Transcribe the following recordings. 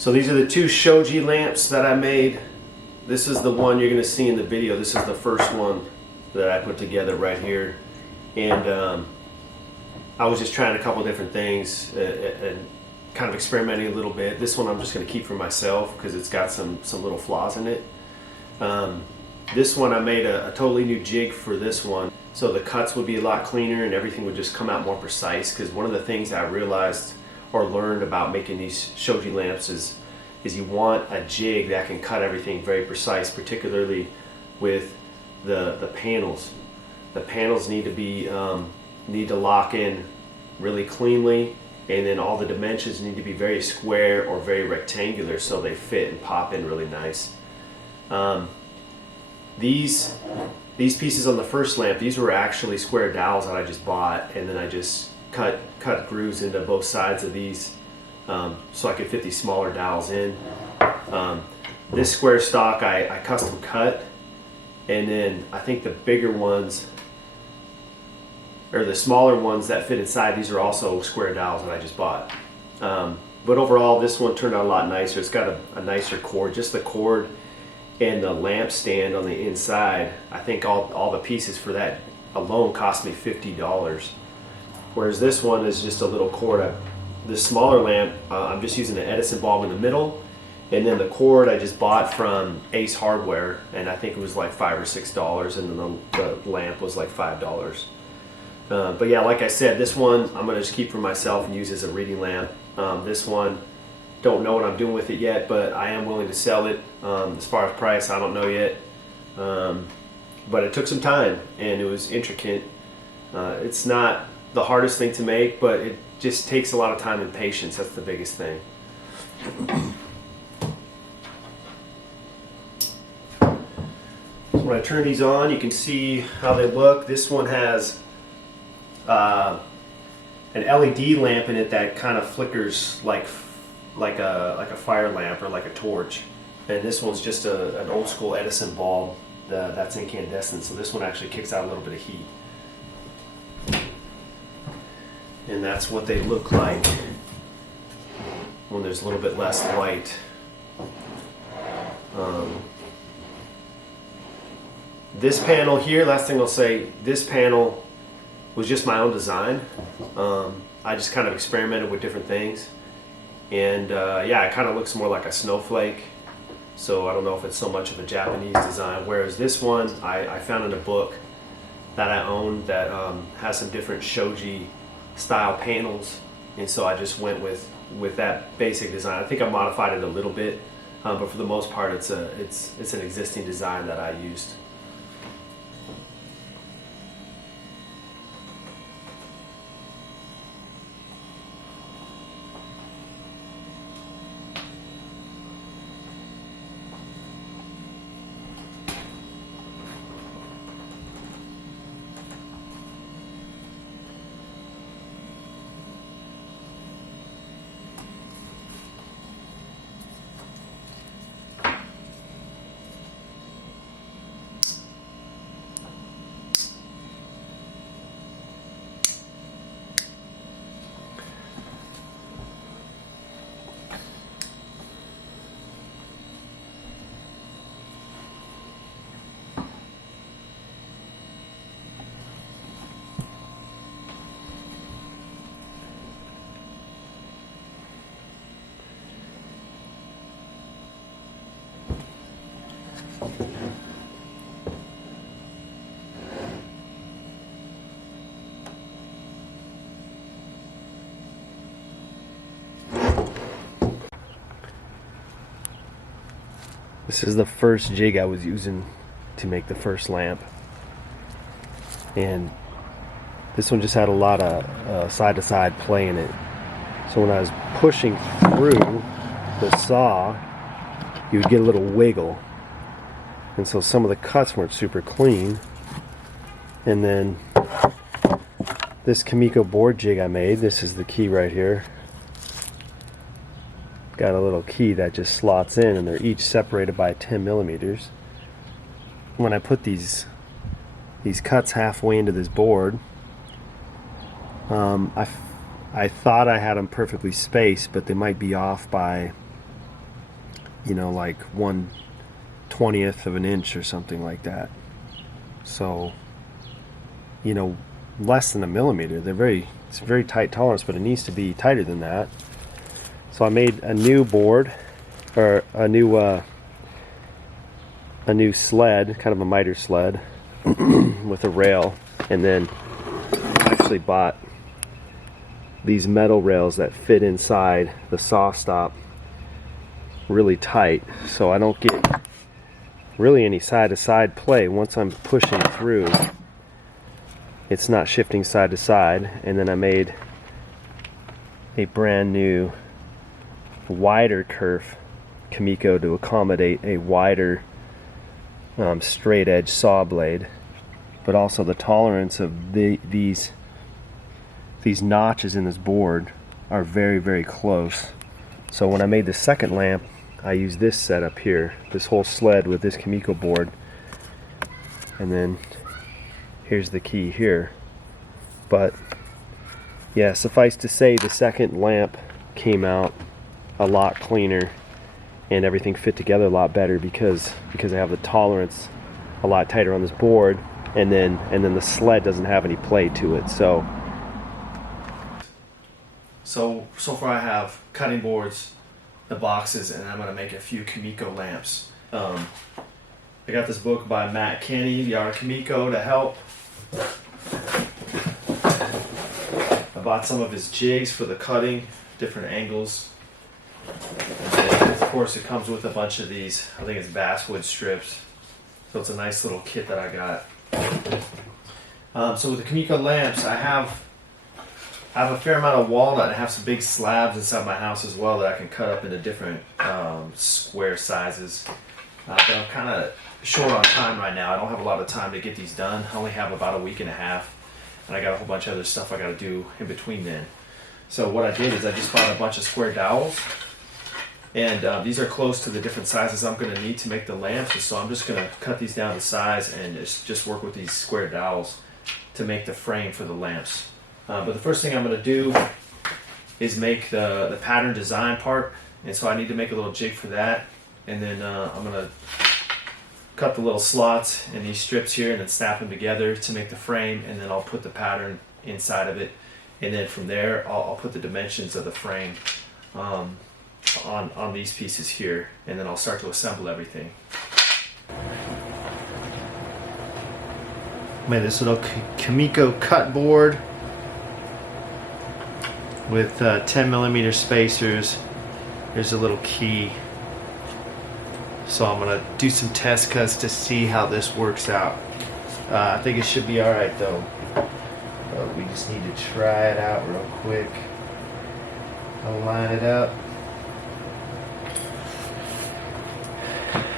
So these are the two Shoji lamps that I made. This is the one you're going to see in the video. This is the first one that I put together right here. And I was just trying a couple different things and kind of experimenting a little bit. This one I'm just going to keep for myself because it's got some little flaws in it. This one I made a totally new jig for this one. So the cuts would be a lot cleaner and everything would just come out more precise, because one of the things I realized or learned about making these Shoji lamps is you want a jig that can cut everything very precise, particularly with the panels. The panels need to be need to lock in really cleanly, and then all the dimensions need to be very square or very rectangular so they fit and pop in really nice. These pieces on the first lamp, these were actually square dowels that I just bought, and then I just cut grooves into both sides of these so I could fit these smaller dowels in. This square stock I custom cut, and then I think the bigger ones, or the smaller ones that fit inside, these are also square dowels that I just bought. But overall, this one turned out a lot nicer. It's got a nicer cord. Just the cord and the lamp stand on the inside, I think all the pieces for that alone cost me $50. Whereas this one is just a little cord. This smaller lamp, I'm just using an Edison bulb in the middle, and then the cord I just bought from Ace Hardware, and I think it was like $5 or $6, and then the lamp was like $5. But yeah, like I said, this one I'm going to just keep for myself and use as a reading lamp. This one, don't know what I'm doing with it yet, but I am willing to sell it. As far as price, I don't know yet. But it took some time, and it was intricate. It's not the hardest thing to make, but it just takes a lot of time and patience. That's the biggest thing. So when I turn these on, you can see how they look. This one has an LED lamp in it that kind of flickers like a fire lamp or like a torch, and this one's just an old school Edison bulb that's incandescent. So this one actually kicks out a little bit of heat, and that's what they look like when there's a little bit less light. This panel here, last thing I'll say, this panel was just my own design. I just kind of experimented with different things, and yeah, it kind of looks more like a snowflake, so I don't know if it's so much of a Japanese design. Whereas this one I found in a book that I own that has some different shoji style panels, and so I just went with that basic design. I think I modified it a little bit, but for the most part it's an existing design that I used. This is the first jig I was using to make the first lamp, and this one just had a lot of side-to-side play in it. So when I was pushing through the saw, you would get a little wiggle, and so some of the cuts weren't super clean. And then this Kumiko board jig I made, this is the key right here. Got a little key that just slots in, and they're each separated by 10 millimeters. When I put these cuts halfway into this board, I thought I had them perfectly spaced, but they might be off by you know, like 1/20th of an inch or something like that. So, you know, less than a millimeter. It's a very tight tolerance, but it needs to be tighter than that. So I made a new board, or a new sled, kind of a miter sled with a rail, and then I actually bought these metal rails that fit inside the saw stop really tight, so I don't get really any side-to-side play. Once I'm pushing through, it's not shifting side to side. And then I made a brand new wider kerf Kumiko to accommodate a wider straight edge saw blade, but also the tolerance of these notches in this board are very, very close. So when I made the second lamp, I used this setup here, this whole sled with this Kumiko board, and then here's the key here. But yeah, suffice to say, the second lamp came out a lot cleaner and everything fit together a lot better because I have the tolerance a lot tighter on this board, and then the sled doesn't have any play to it. So far I have cutting boards, the boxes, and I'm going to make a few Kumiko lamps. I got this book by Matt Kenny, The Art of Kumiko, to help. I bought some of his jigs for the cutting, different angles. And of course it comes with a bunch of these, I think it's basswood strips. So it's a nice little kit that I got. So with the Kumiko lamps, I have a fair amount of walnut. I have some big slabs inside my house as well that I can cut up into different square sizes. But I'm kind of short on time right now. I don't have a lot of time to get these done. I only have about a week and a half, and I got a whole bunch of other stuff I got to do in between then. So what I did is I just bought a bunch of square dowels, and these are close to the different sizes I'm going to need to make the lamps. So I'm just going to cut these down to size and just work with these square dowels to make the frame for the lamps. But the first thing I'm going to do is make the pattern design part, and so I need to make a little jig for that, and then I'm going to cut the little slots in these strips here and then snap them together to make the frame, and then I'll put the pattern inside of it, and then from there I'll put the dimensions of the frame on these pieces here, and then I'll start to assemble everything. Made this little Kumiko cut board with 10mm spacers. There's a little key. So I'm gonna do some test cuts to see how this works out. I think it should be alright though. We just need to try it out real quick. I'll line it up.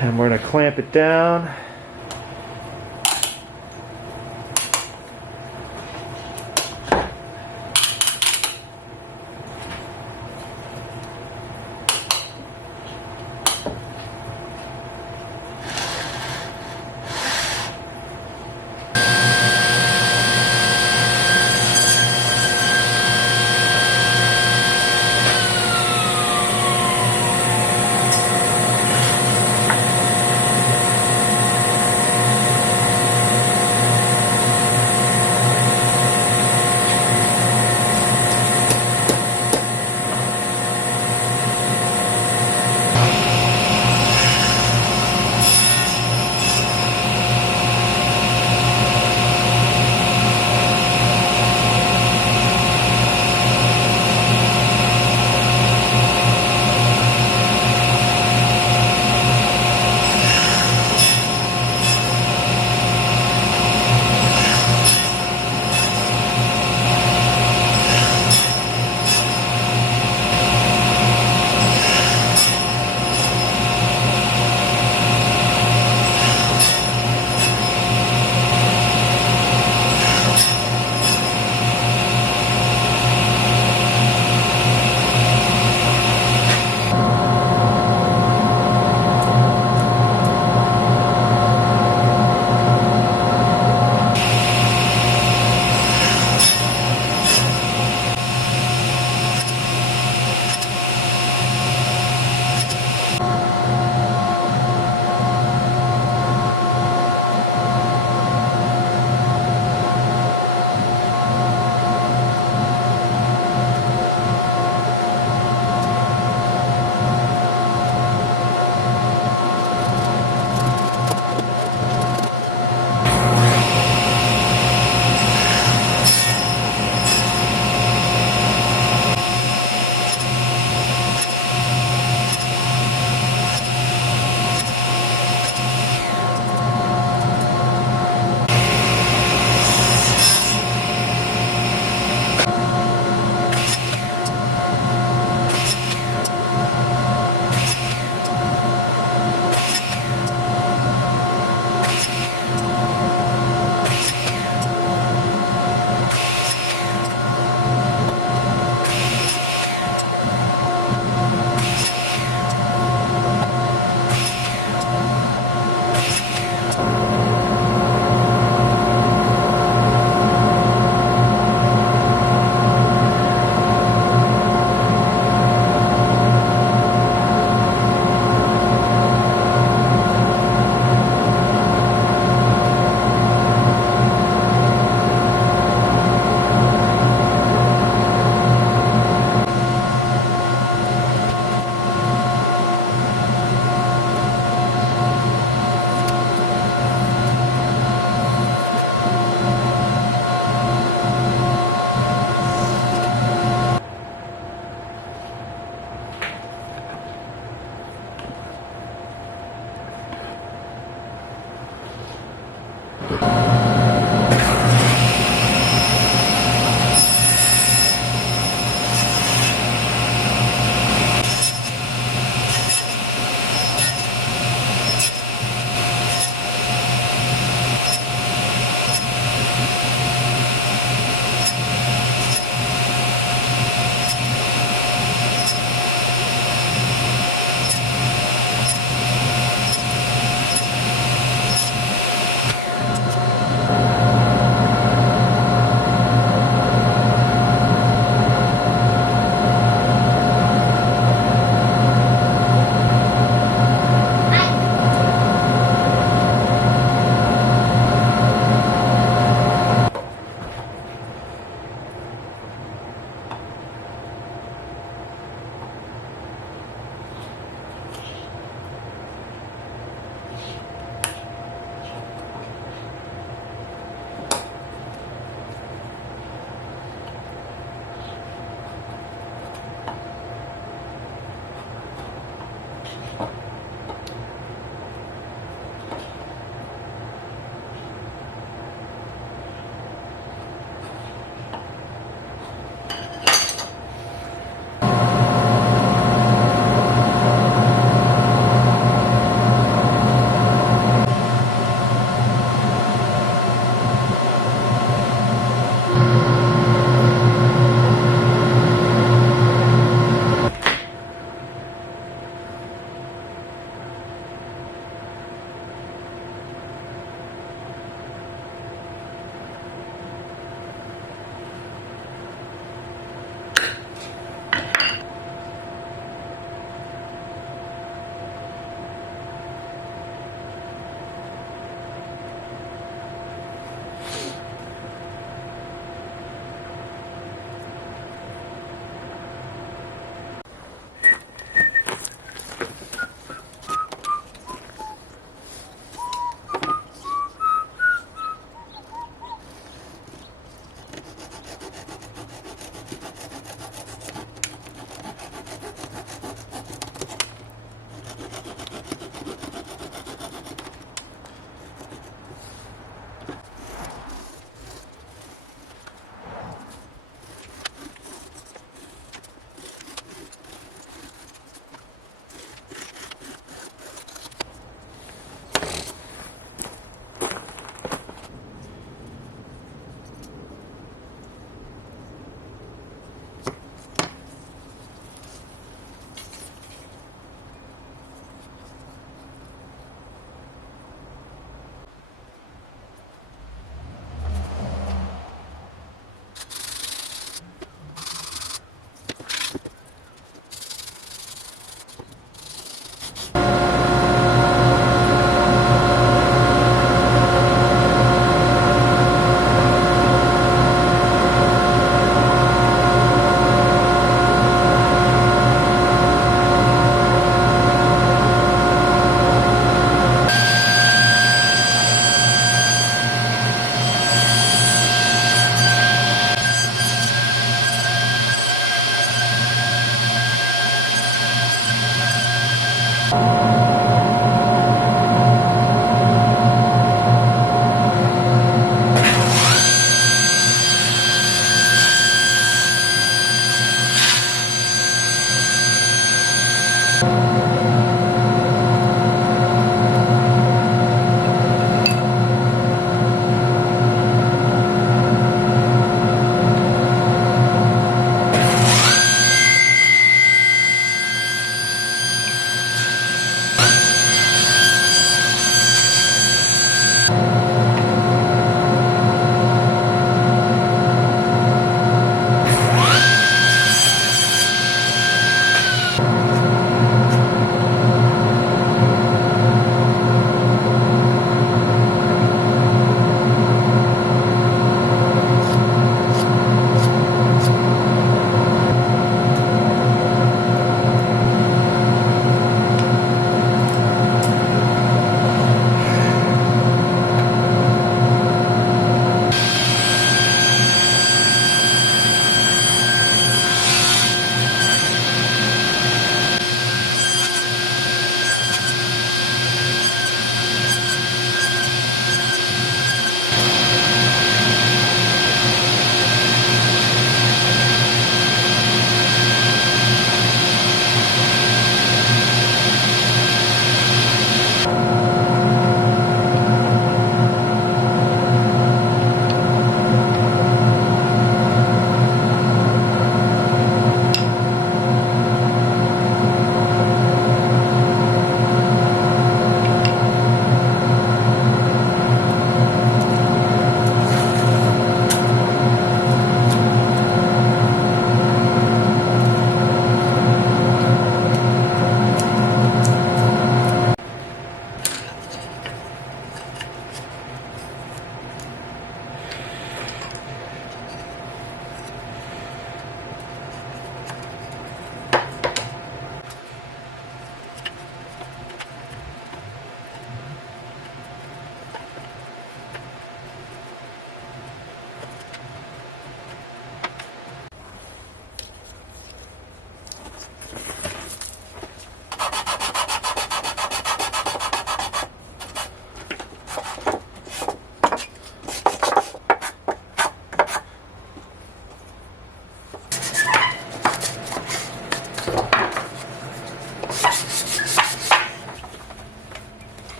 And we're gonna clamp it down.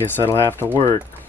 Guess that'll have to work.